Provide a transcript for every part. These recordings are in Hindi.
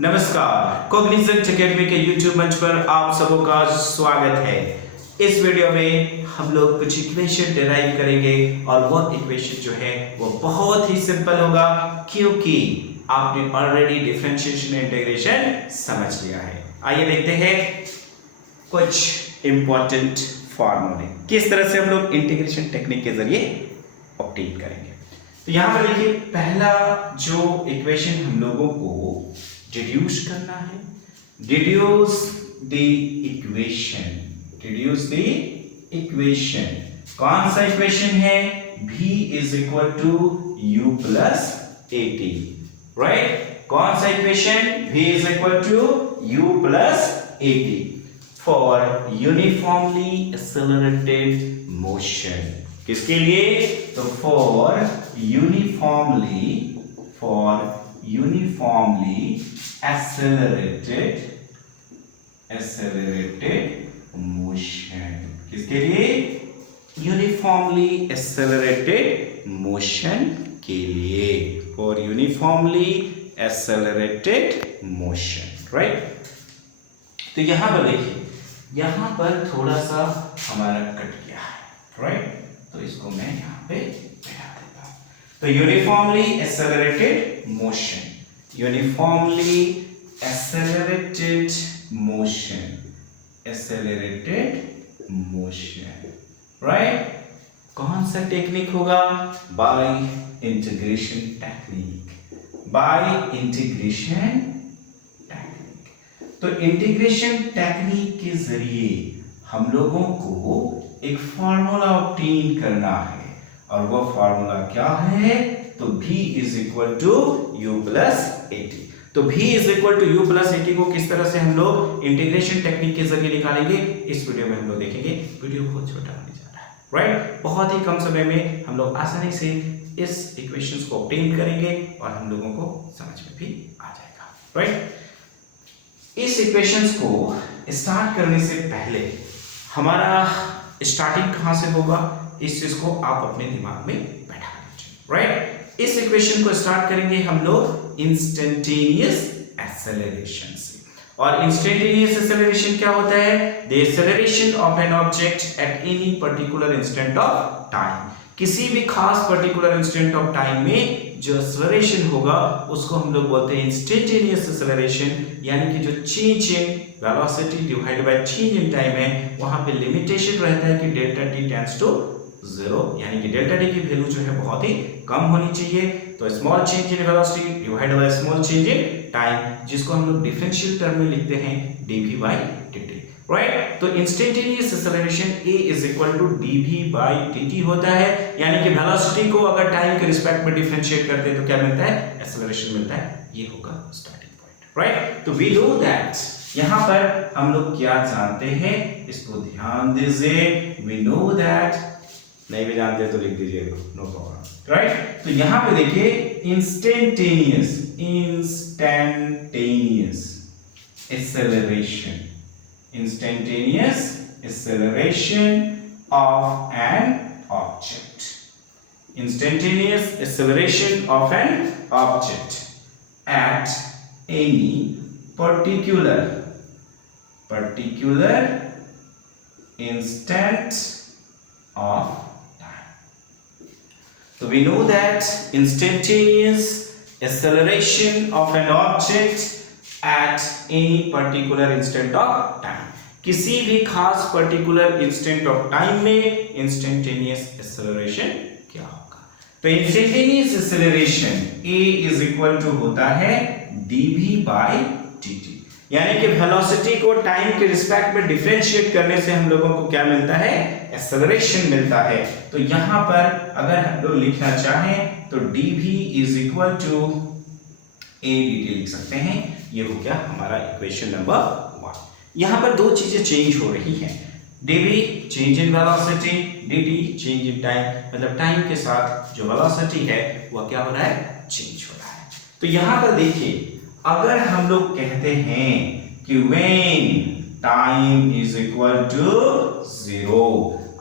नमस्कार, कॉग्निजेंट एकेडमी के YouTube मंच पर आप सबों का स्वागत है। इस वीडियो में हम लोग कुछ इक्वेशन डिराइव करेंगे और वो इक्वेशन जो है वो बहुत ही सिंपल होगा क्योंकि आपने ऑलरेडी डिफरेंशिएशन इंटीग्रेशन समझ लिया है। आइए देखते हैं कुछ इंपॉर्टेंट फॉर्मूले किस तरह से हम लोग इंटीग्रेशन टेक्निक के जरिए ऑब्टेन करेंगे। तो यहाँ पर देखिए, पहला जो इक्वेशन हम लोगों को डिड्यूस करना है, डिड्यूस द इक्वेशन। कौन सा इक्वेशन है? v is equal to u plus at, right? कौन सा equation? v is equal to u plus at for uniformly accelerated motion. किसके लिए? तो फॉर यूनिफॉर्मली accelerated motion। किसके लिए? यूनिफॉर्मली एक्सेलरेटेड मोशन के लिए, for uniformly accelerated motion, right? तो यहां पर देखिए, यहां पर थोड़ा सा हमारा कट गया है, राइट? तो इसको मैं यहां पे बैठा देता हूं। तो यूनिफॉर्मली एक्सेलरेटेड मोशन, राइट? कौन सा टेक्निक होगा? Bye integration technique. तो इंटीग्रेशन टेक्निक के जरिए हम लोगों को एक फॉर्मूला ऑब्टेन करना है और वो फॉर्मूला क्या है? तो v is equal to u plus at। तो v is equal to u plus at को किस तरह से हम लोग इंटीग्रेशन टेक्निक के जरिए निकालेंगे, इस वीडियो में हम लोग देखेंगे। वीडियो बहुत छोटा होने जा रहा है, राइट? बहुत ही कम समय में हम लोग आसानी से इस इक्वेशंस को ऑब्टेन करेंगे और हम लोगों को समझ में भी आ जाएगा, राइट? इस इक्वेशंस को स्टार्ट करने से पहले हमारा स्टार्टिंग कहां से होगा, इस चीज को आप अपने दिमाग में बैठा लीजिए, राइट? इस इक्वेशन को स्टार्ट करेंगे हम लोग इंस्टेंटेनियस एक्सेलरेशन से। और इंस्टेंटेनियस एक्सेलरेशन क्या होता है? The acceleration of an object at any particular instant of time. किसी भी खास पर्टिकुलर इंस्टेंट ऑफ टाइम में जो एक्सेलरेशन होगा उसको हम लोग बोलते हैं इंस्टेंटेनियस एक्सेलरेशन, यानी कि जो change in velocity divided by change in time है, वहां पे लिमिटेशन रहता है कि डेल्टा t टेंड्स टू 0, यानी कि डेल्टा t की वैल्यू जो है बहुत ही कम होनी चाहिए। तो small change in velocity divided by small change in time, जिसको हम लोग डिफरेंशियल टर्म में लिखते हैं dv by dt, राइट? तो instantaneous acceleration a is equal to dv by dt होता है, यानी कि वेलोसिटी को अगर टाइम के रिस्पेक्ट में डिफरेंशिएट करते हैं तो क्या मिलता है? एक्सेलरेशन मिलता है। ये होगा स्टार्टिंग पॉइंट, राइट? तो वी नो दैट यहां पर हम लोग क्या जानते हैं, इसको ध्यान दीजिए। वी नो दैट, नहीं भी जानते तो लिख दीजिएगा, नो प्रॉब्लम, राइट? तो यहां पे देखिए instantaneous acceleration of an object, instantaneous acceleration of an object at any particular instant of time. So we know that instantaneous acceleration of an object at any particular instant of time, किसी भी खास पर्टिकुलर इंस्टेंट ऑफ टाइम में इंस्टेंटेनियस एक्सेलरेशन क्या होगा? तो instantaneous acceleration a is equal to होता है dv by dt, यानी कि वेलोसिटी को टाइम के रिस्पेक्ट में डिफरेंशिएट करने से हम लोगों को क्या मिलता है? एक्सेलरेशन मिलता है। तो यहां पर अगर हम लोग लिखना चाहें तो dv is equal to a dt लिख सकते हैं। ये हो गया हमारा इक्वेशन नंबर 1। यहां पर दो चीजें चेंज हो रही हैं, dv change in velocity, dt change in time, मतलब टाइम के साथ जो वेलोसिटी है वो क्या हो रहा है? चेंज हो रहा है। तो यहां पर देखिए, अगर हम लोग कहते हैं कि when time is equal to 0,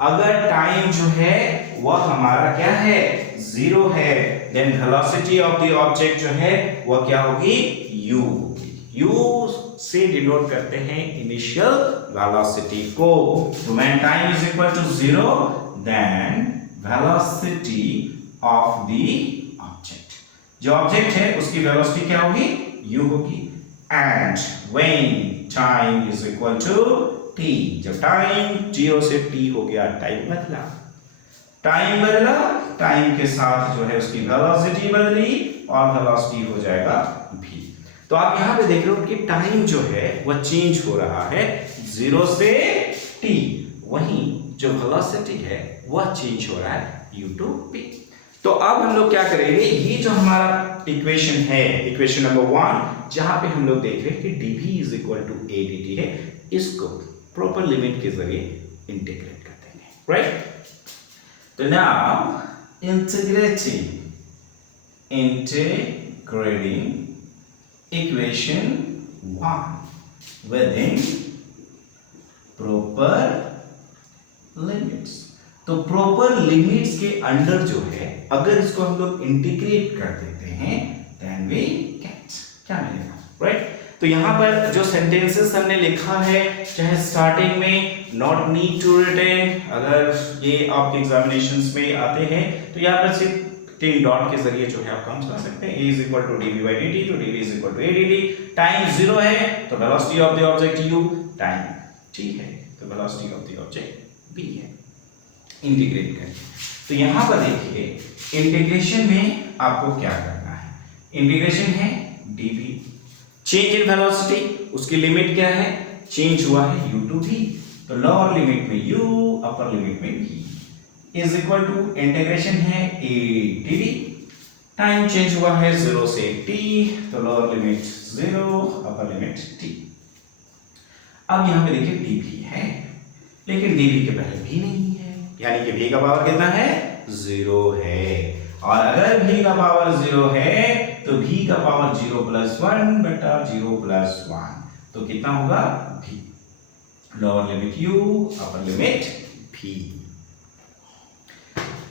अगर टाइम जो है वह हमारा क्या है? 0 है, then velocity of the object जो है वह क्या होगी? u होगी। U से डिनोट करते हैं इनिशियल वेलोसिटी को। तो when time is equal to 0 then velocity of the object, जो ऑब्जेक्ट है उसकी वेलोसिटी क्या होगी, u होगी। And when time is equal to t, जब टाइम 0 से t हो गया, टाइम बदला, टाइम बदला, टाइम के साथ जो है उसकी वेलोसिटी बदली और वेलोसिटी हो जाएगा v। तो आप यहां पे देख रहे हो कि टाइम जो है वह चेंज हो रहा है 0 से t, वहीं जो वेलोसिटी है वह चेंज हो रहा है u to p। तो अब हम लोग क्या करेंगे, ये जो हमारा इक्वेशन है, इक्वेशन नंबर 1, जहां पे हम लोग देख रहे हैं कि dv is equal to a dt है, इसको प्रॉपर लिमिट के जरिए इंटीग्रेट कर देंगे, राइट। तो now integrating equation 1 within proper limits। तो प्रॉपर लिमिट्स के अंडर जो है अगर इसको हम लोग इंटीग्रेट कर देते हैं देन वी गेट क्या मिलेगा, राइट। तो यहां पर जो सेंटेंसेस हमने लिखा है, चाहे स्टार्टिंग में नॉट नीड टू रिटेन, अगर ये आपके एग्जामिनेशंस में आते हैं तो यहां पर सिर्फ 3 डॉट के जरिए जो है आप काम चला सकते हैं। a is equal to dv by dt, तो dv is equal to a dt। Time 0 है तो velocity of the object u, time t है तो velocity of the object v है। इंटीग्रेट करें तो यहां पर देखिए इंटीग्रेशन में आपको क्या करना है, इंटीग्रेशन है dv, चेंज इन वेलोसिटी, उसकी लिमिट क्या है, चेंज हुआ है u to v, तो लोअर लिमिट में u, अपर लिमिट में v is equal to integration है a dd, टाइम चेंज हुआ है 0 से t, तो lower limit 0, upper limit t। अब यहां पे देखिए dv है लेकिन dv के पहले v नहीं है, यानी कि v का पावर कितना है, 0 है। और अगर v का पावर 0 है तो v का पावर 0 प्लस 1 बटा 0 प्लस 1, तो कितना होगा v, lower limit u, upper limit v।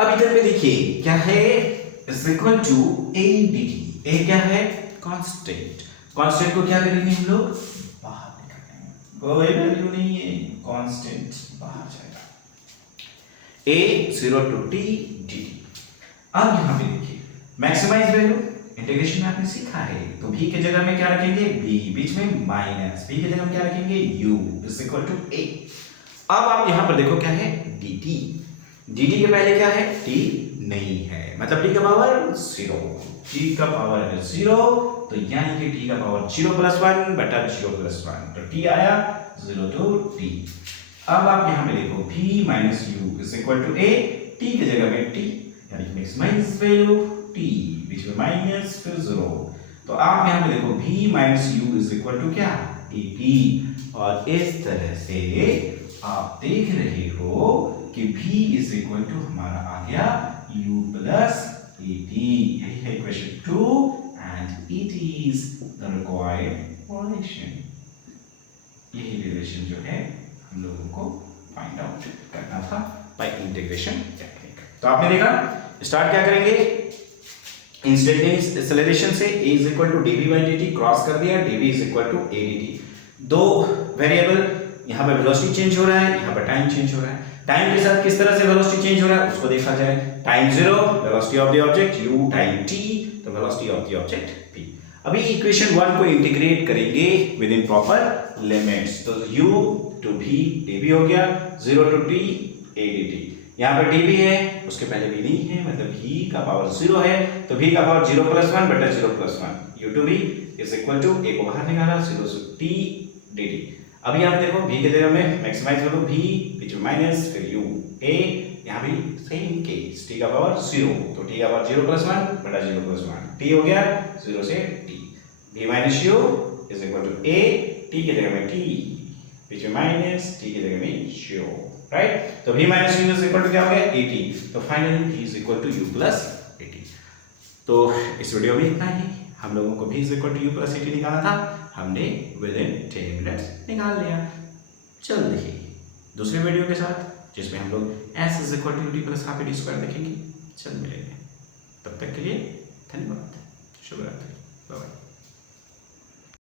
अब इधर पे देखिए क्या है, is equal to a dt, a क्या है, कांस्टेंट, कांस्टेंट को क्या करेंगे हम लोग, बाहर निकालेंगे, कोई वैल्यू नहीं है, कांस्टेंट बाहर जाएगा, a 0 to t dt। अब यहां पे देखिए मैक्सिमाइज वैल्यू, इंटीग्रेशन में आपने सीखा है, तो v के जगह में क्या रखेंगे, b, बीच में माइनस, v के जगह में क्या रखेंगे, u is equal to a। अब आप यहां पर देखो क्या है, dt, dt के पहले क्या है, t नहीं है, मतलब t का पावर 0, t का पावर है 0, तो यानी कि t का पावर 0 प्लस 1 बटा 0 प्लस 1, तो t आया 0 to t। अब आप यहां पे देखो v minus u is equal to a, t की जगह में t, यानी कि मैक्सिमाइज वैल्यू t, बीच में माइनस फिर 0, तो आप यहां पे देखो v minus u is equal to क्या, at। और इस तरह से आप देख रहे हो कि v इज इक्वल टू हमारा आ गया u प्लस at, यही है equation 2 and it is the required relation. यही रिलेशन जो है हम लोगों को फाइंड आउट करना था बाय इंटीग्रेशन टेक्निक। तो आपने देखा, स्टार्ट क्या करेंगे, इंस्टेंटेनियस एक्सेलरेशन से a is equal to dv by dt cross कर दिया, dv is equal to a dt। दो वेरिएबल, यहाँ पर वेलोसिटी चेंज हो रहा है, यहाँ पर टाइम चेंज हो रहा है, टाइम के साथ किस तरह से वेलोसिटी चेंज हो रहा है उसको देखा जाए। Time 0 velocity of the object u, time t तो velocity of the object v। अभी इक्वेशन 1 को इंटीग्रेट करेंगे विद इन प्रॉपर लिमिट्स, तो u to v dv हो गया, 0 to t a dt, यहाँ पर dv है उसके पहले v नहीं है, मतलब v का पावर 0 है, तो v का पावर 0 प्लस 1 बटा 0 plus 1, u to v is equal to a को बाहर निकाला 0 to t dt। अभी आप देखो v के जगह में मैक्सिमाइज करो v, बीच में माइनस फिर u a, यहाँ भी सेम केस, t का पावर 0, तो t का पावर 0 प्लस 1 बटा 0 प्लस 1, t हो गया 0 से t, v minus u is equal to a, t के जगह में t, बीच में माइनस, t के जगह में u, राइट। तो v minus u is equal to क्या हो गया, at, तो finally v is equal to u plus at। तो इस वीडियो में इतना ही, हम लोगों को v is equal to u plus at निकालना था, हमने विद इन 10 मिनट्स निकाल लिया। जल्द ही दूसरे वीडियो के साथ जिसमें हम लोग s is equal to t plus half t square देखेंगे। चल मिलेंगे, तब तक के लिए धन्यवाद, शुभ रात्रि, बाय बाय।